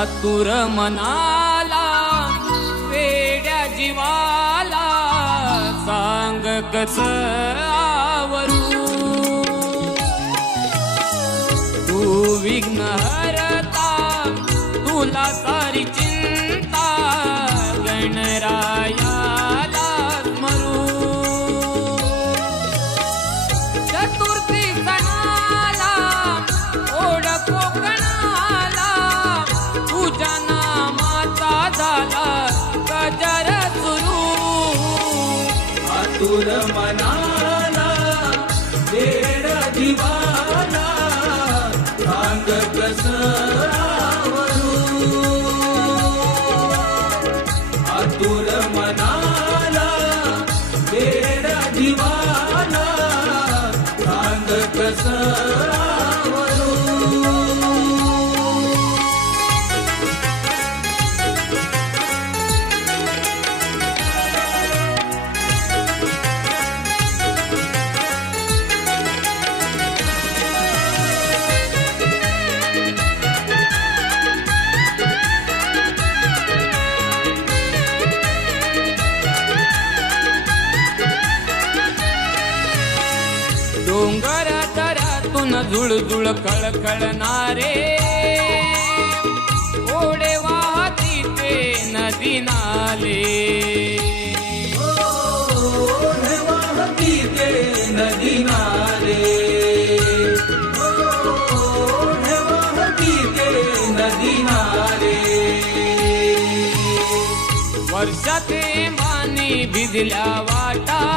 आतुर मनाला वेड्या जीवाला सांग कस आवरू? तू विघ्न हरता तुला सारी चिंता गणराय आतुर मनाला डोंगर दरातून झुळझुळ कळकळणारे. ओढे वाहती ते नदी नाले. वाहती ते नदी नाले. वाहती ते नदी नाले. वर्षाते मानी भिजल्या वाटा.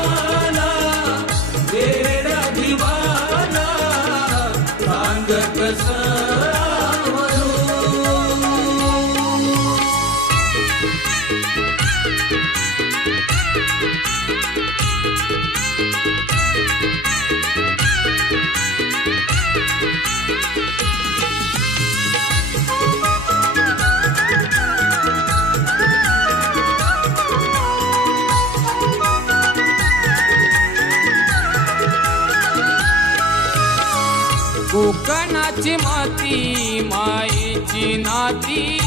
कोकणाची माती मायेची नाती.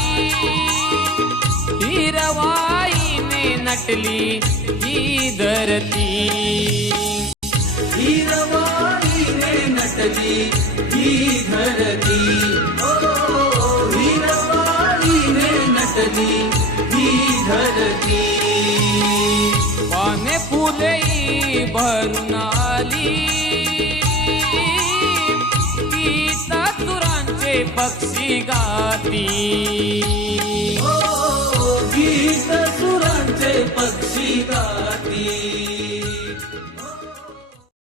हिरवाईने नटली ही धरती. हिरवाईने नटली ही धरती. हिरवाईने नटली ही धरती. पाने फुले भरून आली. पक्षी गाती.